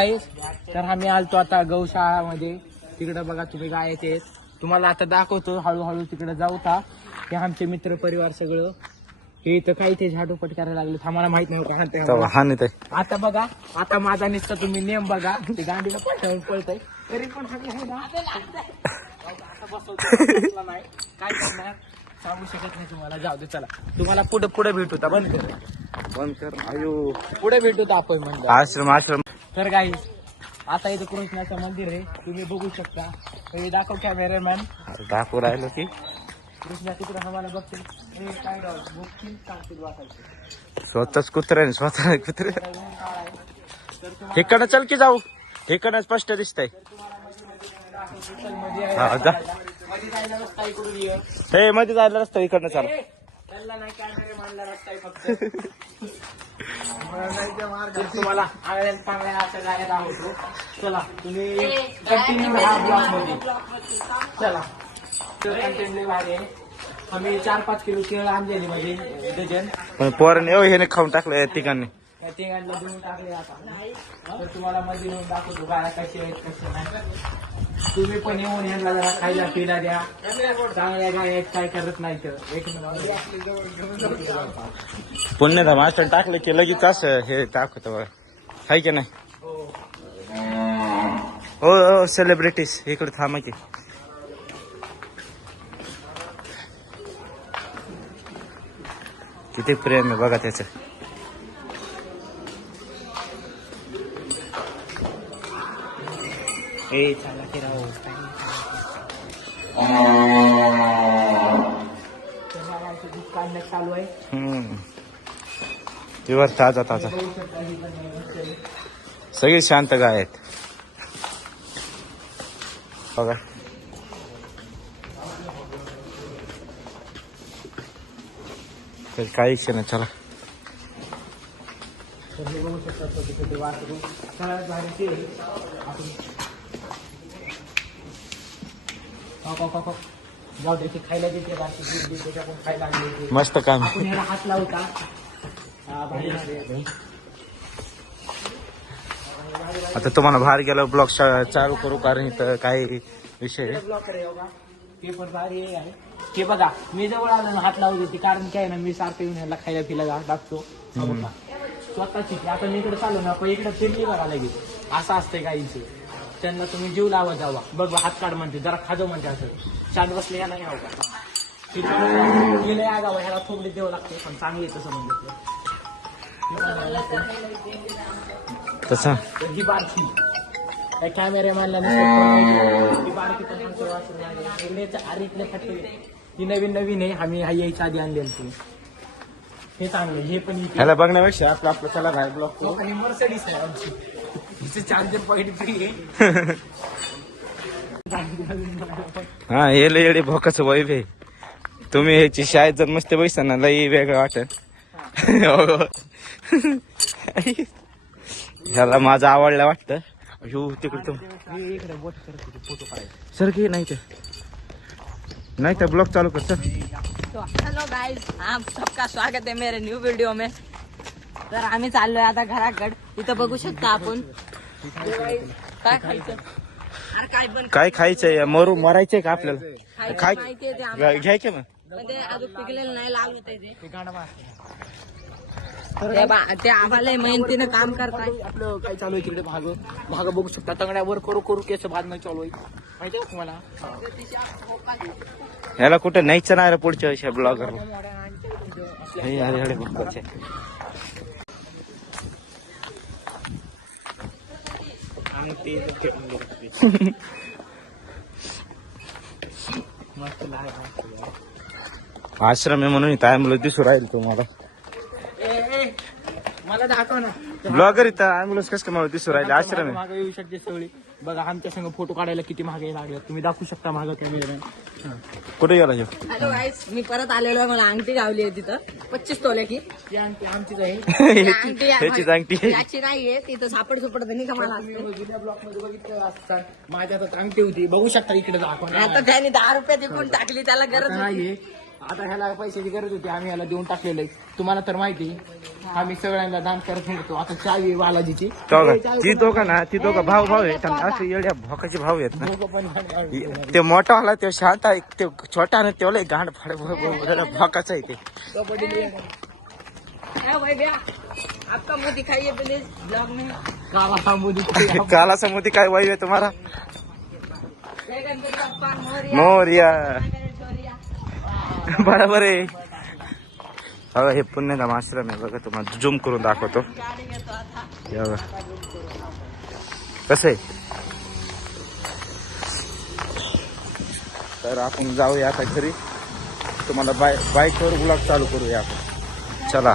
तर आम्ही आलतो आता गौशाळामध्ये. तिकडे बघा तुम्ही गाय आहेत, तुम्हाला आता दाखवतो हळूहळू. तिकडे जाऊ का हे आमचे मित्र परिवार सगळं. हे इथं काही ते झाडूपट करायला लागले, आम्हाला माहित नव्हतं. आता बघा, आता माझा निसता तुम्ही नेम बघा. ते गांडीला पळतय पळतय तरी पण आता बसवतो नाही काय करणार सांगू शकत नाही तुम्हाला. जाऊ दे चला, तुम्हाला पुढे पुढे भेटू. बंद कर अयो, पुढे भेटू आपण म्हणजे आश्रम. तर गाईस आता इथं कृष्णाचं मंदिर आहे, तुम्ही बघू शकता. हे दाखव कॅमेरामॅन. दाखवू राहिलो की कृष्णा तिकडे आम्हाला बघतील. हे काय बघतील सांगतील वाटायचं. स्वतःच कुत्रे इकडं चल की जाऊ. इकडं स्पष्ट दिसतंय. मध्ये जायला रस्ता इकडून ये. हे मध्ये जायला रस्ता इकडनं चाल. त्याला नाही कॅमेरामॅनला रस्ता आहे फक्त. तुम्हाला चांगल्या अशा जायला दाखवतो. चला तुम्ही कंटिन्यू राहा ब्लॉक मध्ये. चला कंटिन्यू भारी आहे. आम्ही 4-5 किलो केळ आणलेली म्हणजे डझन. पण पोरांनी ह्याने खाऊन टाकलं या ठिकाणी. या तिघांना देऊन टाकले. आता तर तुम्हाला मध्ये येऊन दाखवतो गाया कशी आहेत कशी नाही. तुम्ही पण येऊन यांना जरा खायला पिला द्या. चांगल्या गाय आहेत, काय करत नाही तर एक पुण्यधाम असं टाकलं की लगेच असं हे टाकत बघा, हाय की नाही. हो सेलिब्रिटीज इकडे थांबा की. किती प्रेम आहे बघा त्याचं. चला की राहू काढण्यात चालू आहे. प्युअर ताजा सगळी शांत गाय आहेत बघा. तर काही क्षण चला. हे बघू शकता छोटे छोटे वासरू सगळ्यात भारीचे. जाऊ दे, खायला देते खायला आणले. मस्त काम. आपण ह्याला हात लावू का. आता तुम्हाला बाहेर गेलं ब्लॉग चालू करू, कारण इथं काही विषय पेपर भारी आहे. हे बघा मी जवळ आलो ना हात लावू देते, कारण काय ना मी सारखं येऊन ह्याला खायला पिला टाकतो स्वतःची. आता मी इकडे चालू ना पण इकडे फिरली बघा लगेच. असं असतंय गाईचं. त्यांना तुम्ही जीव लावत जावा. बघ हात काढ म्हणते, जरा खाजो म्हणते. असं शांत बसले या नाही हवं का गेले आगावा. ह्याला थोडी देऊ लागते पण चांगली तसं म्हणजे. तसं ही बारकी त्या कॅमेरामॅनला ही बारकी ही नवीन आहे. आम्ही यायच्या आधी आणलेली. हे चांगले. हे पण ह्याला बघण्यापेक्षा आपलं चला बाहेर ब्लॉग. आणि मर्सिडीज आहे आमची. तिचे चार्जर पॉईंट फ्री आहे. हा येले येडे भोकाचं वैभ आहे. तुम्ही ह्याची शाळेत जर मस्त पैसा ना लई वेगळं वाटत. ह्याला माझं आवडलं वाटतं. तिकडे इकडे बोट करतो फोटो काढायचा. सर की नाही तर ब्लॉग चालू कर. हेलो गाइस, आप सबका स्वागत है मेरे न्यू वीडियो में. तर आम्ही चाललोय आता घराकड. इथं बघू शकता आपण काय खायचं. अरे काय पण काय खायचंय. मरायचंय का आपल्याला. काय माहितीये ते आम्हाला. घ्यायचं मग. पण ते अजून पिकलेलं नाही, लाल होतंय ते. ते ते आम्हाला मेहनतीनं काम करताय. आपलं काय चालू आहे तिकडे भाग बघू शकता. तंगड्यावर करू केस भाजणं चालू आहे. माहिती आहे तुम्हाला. ह्याला कुठं न्यायचं नाही रे पुढच्या वर्षी ब्लॉगरला. अरे भोकाचे. आश्रम आहे म्हणून इथं ॲम्ब्युलन्स दिसू राहील तुम्हाला. मला दाखव ना ब्लॉगर इथं ॲम्ब्युलन्स कसं मला दिसू राहिले. आश्रम आहे. मागे येऊ शकते सगळी. बघा आमच्या संग फोटो काढायला किती महागाई लागले. तुम्ही दाखवू शकता मागं कॅमेरा. कुठे गेला हॅलो गाईस, मी परत आलेलो आहे. मला अंगठी गावली आहे तिथं 25 तोल्याची. ती आमचीच आहे. ह्याचीच अंगठी. याची नाहीये तिथं. सापड नाही का मला. जुन्या ब्लॉक मध्ये बघितलं असतात माझ्या हातात अंगठी होती. बघू शकता इकडे दाखव. आता त्याने 10 रुपये विकून टाकली. त्याला गरज नाहीये. आता ह्याला पैशाची गरज होती, आम्ही ह्याला देऊन टाकलेलं आहे. तुम्हाला तर माहिती आहे, आम्ही सगळ्यांना दान करत नेतो. आता चावी बालाजीची ती दोघं ना, ती दोघं भाऊ आहेत आणि असे एवढ्या भोकाचे भाऊ आहेत ना. दोघं पण ते मोठा वाला ते शांत आहे, ते छोटा ना तेवढं गांड फाड भोकाच आहे ते. कबड्डी भाई भैया आपका मुंह दिखाइए प्लीज ब्लॉग में. काला सामुदी काला समुद्री काय वाईव आहे तुम्हाला. जय गणपती बाप्पा मोरया. मोरया. बरोबर आहे. बघा हे पुण्यधाम आश्रम आहे बघा, तुम्हाला झूम करून दाखवतो. गाडी घेतो आता. हे बघा कसं आहे. तर आपण जाऊया आता घरी, तुम्हाला बाईकवर ब्लॉग चालू करूया आपण. चला.